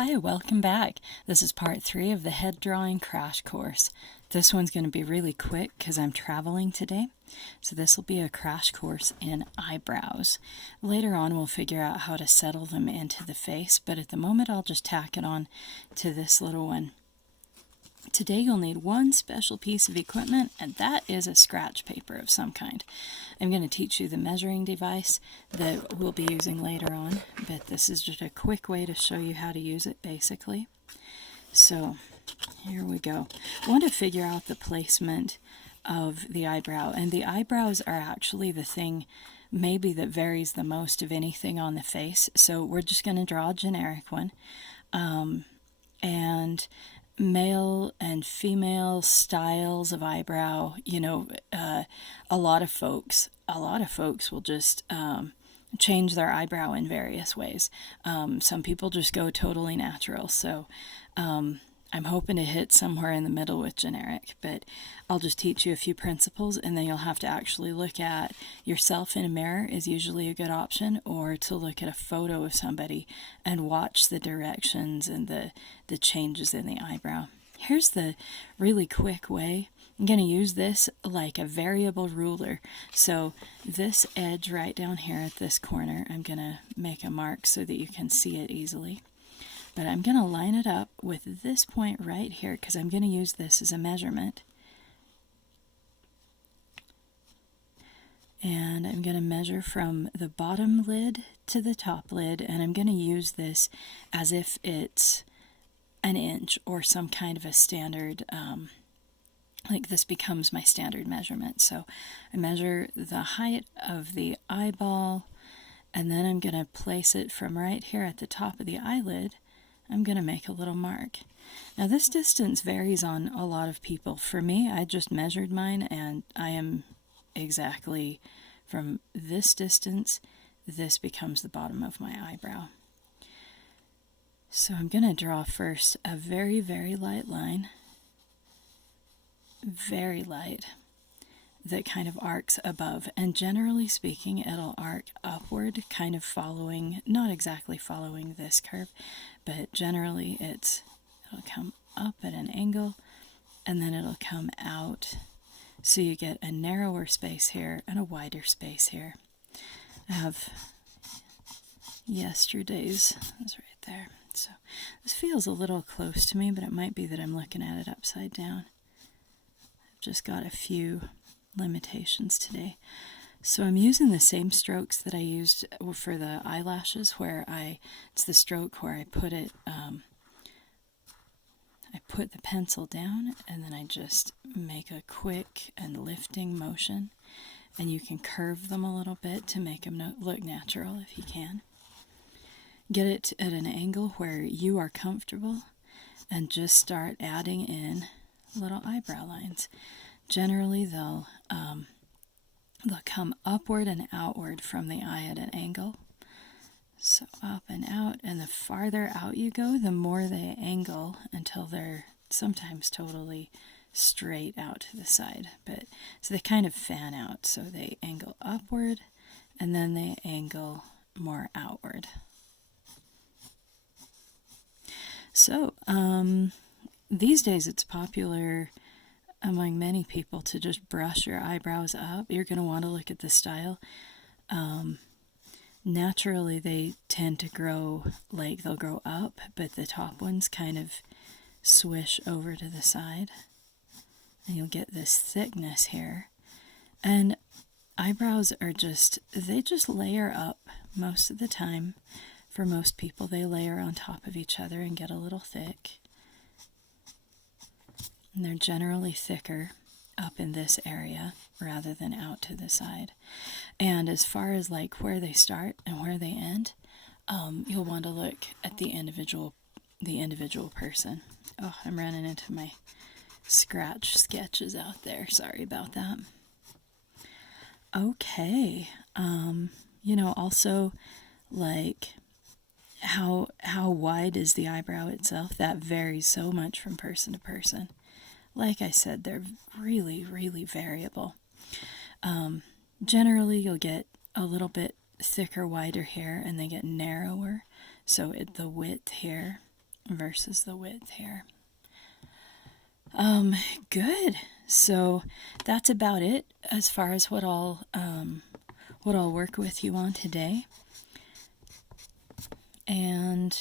Hi, welcome back. This is part 3 of the head drawing crash course. This one's going to be really quick because I'm traveling today. So this will be a crash course in eyebrows. Later on we'll figure out how to settle them into the face, but at the moment I'll just tack it on to this little one. Today you'll need one special piece of equipment, and that is a scratch paper of some kind. I'm going to teach you the measuring device that we'll be using later on, but this is just a quick way to show you how to use it basically. So here we go. I want to figure out the placement of the eyebrow, and the eyebrows are actually the thing maybe that varies the most of anything on the face. So we're just going to draw a generic one. And male and female styles of eyebrow, a lot of folks will just change their eyebrow in various ways. Some people just go totally natural, so I'm hoping to hit somewhere in the middle with generic, but I'll just teach you a few principles, and then you'll have to actually look at yourself in a mirror is usually a good option, or to look at a photo of somebody and watch the directions and the changes in the eyebrow. Here's the really quick way. I'm going to use this like a variable ruler. So this edge right down here at this corner, I'm going to make a mark so that you can see it easily. But I'm going to line it up with this point right here because I'm going to use this as a measurement. And I'm going to measure from the bottom lid to the top lid, and I'm going to use this as if it's an inch or some kind of a standard, like this becomes my standard measurement. So I measure the height of the eyeball, and then I'm going to place it from right here at the top of the eyelid. I'm going to make a little mark. Now this distance varies on a lot of people. For me, I just measured mine, and I am exactly from this distance. This becomes the bottom of my eyebrow. So I'm going to draw first a very, very light line, very light, that kind of arcs above, and generally speaking it'll arc upward, kind of following, not exactly following this curve, but generally it'll come up at an angle and then it'll come out, so you get a narrower space here and a wider space here. I have yesterday's, that's right there. So this feels a little close to me, but it might be that I'm looking at it upside down. I've just got a few limitations today. So I'm using the same strokes that I used for the eyelashes, where it's the stroke where I put it, I put the pencil down and then I just make a quick and lifting motion, and you can curve them a little bit to make them look natural if you can. Get it at an angle where you are comfortable and just start adding in little eyebrow lines. Generally they'll come upward and outward from the eye at an angle. So up and out, and the farther out you go, the more they angle until they're sometimes totally straight out to the side. But so they kind of fan out. So they angle upward and then they angle more outward. So these days it's popular among many people to just brush your eyebrows up. You're going to want to look at the style. Naturally they tend to grow, like they'll grow up, but the top ones kind of swish over to the side, and you'll get this thickness here. And eyebrows are they just layer up most of the time. For most people, they layer on top of each other and get a little thick. And they're generally thicker up in this area rather than out to the side. And as far as like where they start and where they end, you'll want to look at the individual person. Oh, I'm running into my scratch sketches out there. Sorry about that. Okay. Also, like, how wide is the eyebrow itself? That varies so much from person to person. Like I said, they're really, really variable. Generally, you'll get a little bit thicker, wider hair, and they get narrower. So the width here versus the width here. Good. So that's about it as far as what I'll work with you on today. And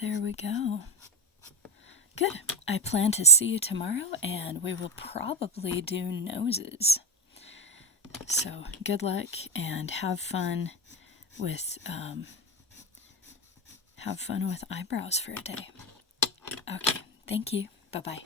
there we go. Good. I plan to see you tomorrow, and we will probably do noses. So good luck and have fun with eyebrows for a day. Okay. Thank you. Bye-bye.